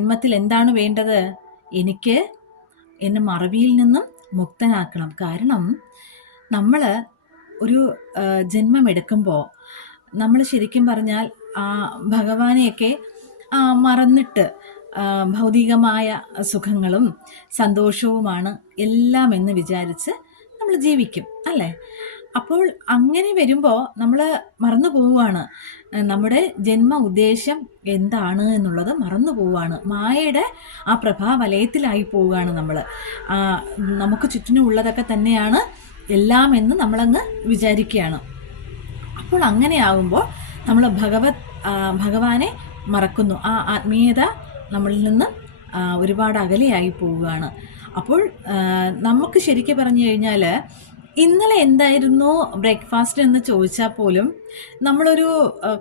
ജന്മത്തിൽ എന്താണ് വേണ്ടത്? എനിക്ക് എന്നെ മറവിയിൽ നിന്നും മുക്തനാക്കണം. കാരണം നമ്മൾ ഒരു ജന്മം എടുക്കുമ്പോൾ നമ്മൾ ശരിക്കും പറഞ്ഞാൽ ഭഗവാനെയൊക്കെ മറന്നിട്ട് ഭൗതികമായ സുഖങ്ങളും സന്തോഷവുമാണ് എല്ലാം എന്ന് വിചാരിച്ച് നമ്മൾ ജീവിക്കും അല്ലേ? അപ്പോൾ അങ്ങനെ വരുമ്പോൾ നമ്മൾ മറന്നു പോവുകയാണ്, നമ്മുടെ ജന്മ ഉദ്ദേശം എന്താണ് എന്നുള്ളത് മറന്നു പോവുകയാണ്. മായയുടെ ആ പ്രഭാവലയത്തിലായി പോവുകയാണ് നമ്മൾ. നമുക്ക് ചുറ്റിനും ഉള്ളതൊക്കെ തന്നെയാണ് എല്ലാം എന്ന് നമ്മളങ്ങ് വിചാരിക്കുകയാണ്. അപ്പോൾ അങ്ങനെയാകുമ്പോൾ നമ്മൾ ഭഗവാനെ മറക്കുന്നു. ആ ആത്മീയത നമ്മളിൽ നിന്ന് ഒരുപാട് അകലെയായി പോവുകയാണ്. അപ്പോൾ നമുക്ക് ശരിക്കും പറഞ്ഞു കഴിഞ്ഞാൽ ഇന്നലെ എന്തായിരുന്നു ബ്രേക്ക്ഫാസ്റ്റ് എന്ന് ചോദിച്ചാൽ പോലും നമ്മളൊരു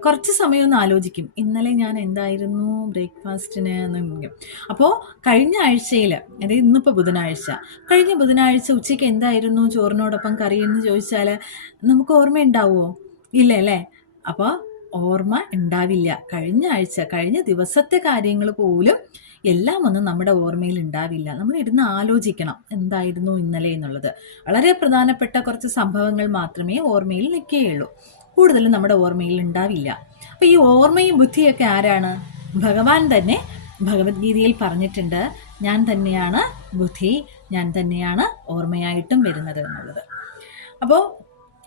കുറച്ച് സമയം ഒന്ന് ആലോചിക്കും, ഇന്നലെ ഞാൻ എന്തായിരുന്നു ബ്രേക്ക്ഫാസ്റ്റിന് എന്ന്. അപ്പോൾ കഴിഞ്ഞ ആഴ്ചയിൽ, അതായത് ഇന്നിപ്പോൾ ബുധനാഴ്ച, കഴിഞ്ഞ ബുധനാഴ്ച ഉച്ചയ്ക്ക് എന്തായിരുന്നു ചോറിനോടൊപ്പം കറി എന്ന് ചോദിച്ചാൽ നമുക്ക് ഓർമ്മയുണ്ടാവുമോ? ഇല്ല അല്ലേ? അപ്പോൾ ഓർമ്മ ഉണ്ടാവില്ല. കഴിഞ്ഞ ദിവസത്തെ കാര്യങ്ങൾ പോലും എല്ലാം ഒന്നും നമ്മുടെ ഓർമ്മയിൽ ഉണ്ടാവില്ല. നമ്മൾ ഇരുന്ന് ആലോചിക്കണം എന്തായിരുന്നു ഇന്നലെ എന്നുള്ളത്. വളരെ പ്രധാനപ്പെട്ട കുറച്ച് സംഭവങ്ങൾ മാത്രമേ ഓർമ്മയിൽ നിൽക്കുകയുള്ളൂ, കൂടുതലും നമ്മുടെ ഓർമ്മയിൽ ഉണ്ടാവില്ല. അപ്പോൾ ഈ ഓർമ്മയും ബുദ്ധിയൊക്കെ ആരാണ്? ഭഗവാൻ തന്നെ ഭഗവത്ഗീതയിൽ പറഞ്ഞിട്ടുണ്ട്, ഞാൻ തന്നെയാണ് ബുദ്ധി, ഞാൻ തന്നെയാണ് ഓർമ്മയായിട്ടും വരുന്നത് എന്നുള്ളത്. അപ്പോൾ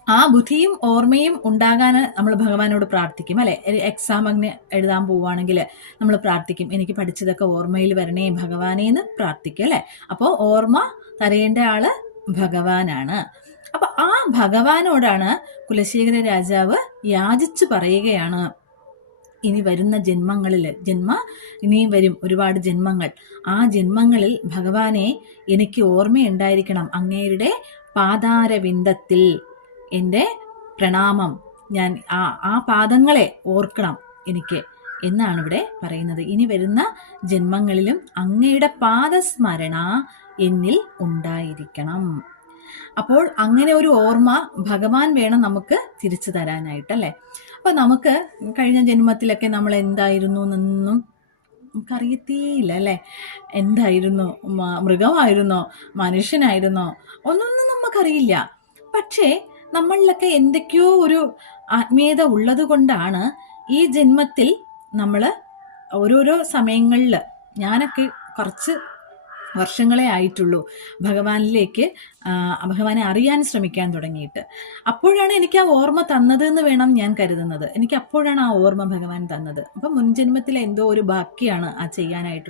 ആ ബുദ്ധിയും ഓർമ്മയും ഉണ്ടാകാൻ നമ്മൾ ഭഗവാനോട് പ്രാർത്ഥിക്കും അല്ലെ? എക്സാം അങ്ങനെ എഴുതാൻ പോവുകയാണെങ്കിൽ നമ്മൾ പ്രാർത്ഥിക്കും, എനിക്ക് പഠിച്ചതൊക്കെ ഓർമ്മയിൽ വരണേ ഭഗവാനേ എന്ന് പ്രാർത്ഥിക്കും അല്ലെ? അപ്പോൾ ഓർമ്മ തരേണ്ട ആള് ഭഗവാനാണ്. അപ്പൊ ആ ഭഗവാനോടാണ് കുലശേഖര രാജാവ് യാചിച്ചു പറയുകയാണ്, ഇനി വരുന്ന ജന്മങ്ങളിൽ, ഇനിയും വരും ഒരുപാട് ജന്മങ്ങൾ, ആ ജന്മങ്ങളിൽ ഭഗവാനെ എനിക്ക് ഓർമ്മയുണ്ടായിരിക്കണം. അങ്ങേരുടെ പാതാരവിന്ദത്തിൽ എൻ്റെ പ്രണാമം, ഞാൻ ആ പാദങ്ങളെ ഓർക്കണം എനിക്ക് എന്നാണ് ഇവിടെ പറയുന്നത്. ഇനി വരുന്ന ജന്മങ്ങളിലും അങ്ങയുടെ പാദസ്മരണ എന്നിൽ ഉണ്ടായിരിക്കണം. അപ്പോൾ അങ്ങനെ ഒരു ഓർമ്മ ഭഗവാൻ വേണം നമുക്ക് തിരിച്ചു തരാനായിട്ടല്ലേ? അപ്പൊ നമുക്ക് കഴിഞ്ഞ ജന്മത്തിലൊക്കെ നമ്മൾ എന്തായിരുന്നു എന്നൊന്നും നമുക്കറിയത്തേയില്ല അല്ലേ? എന്തായിരുന്നു, മൃഗമായിരുന്നോ മനുഷ്യനായിരുന്നോ ഒന്നൊന്നും നമുക്കറിയില്ല. പക്ഷേ നമ്മളിലൊക്കെ എന്തൊക്കെയോ ഒരു ആത്മീയത ഉള്ളത് കൊണ്ടാണ് ഈ ജന്മത്തിൽ നമ്മൾ ഓരോരോ സമയങ്ങളിൽ, ഞാനൊക്കെ കുറച്ച് വർഷങ്ങളെ ആയിട്ടുള്ളൂ ഭഗവാനെ അറിയാൻ ശ്രമിക്കാൻ തുടങ്ങിയിട്ട്. അപ്പോഴാണ് എനിക്ക് ആ ഓർമ്മ തന്നത് എന്ന് വേണം ഞാൻ കരുതുന്നത്. എനിക്ക് അപ്പോഴാണ് ആ ഓർമ്മ ഭഗവാൻ തന്നത്. അപ്പം മുൻജന്മത്തിലെ എന്തോ ഒരു ബാക്കിയാണ് ആ ചെയ്യാനായിട്ട്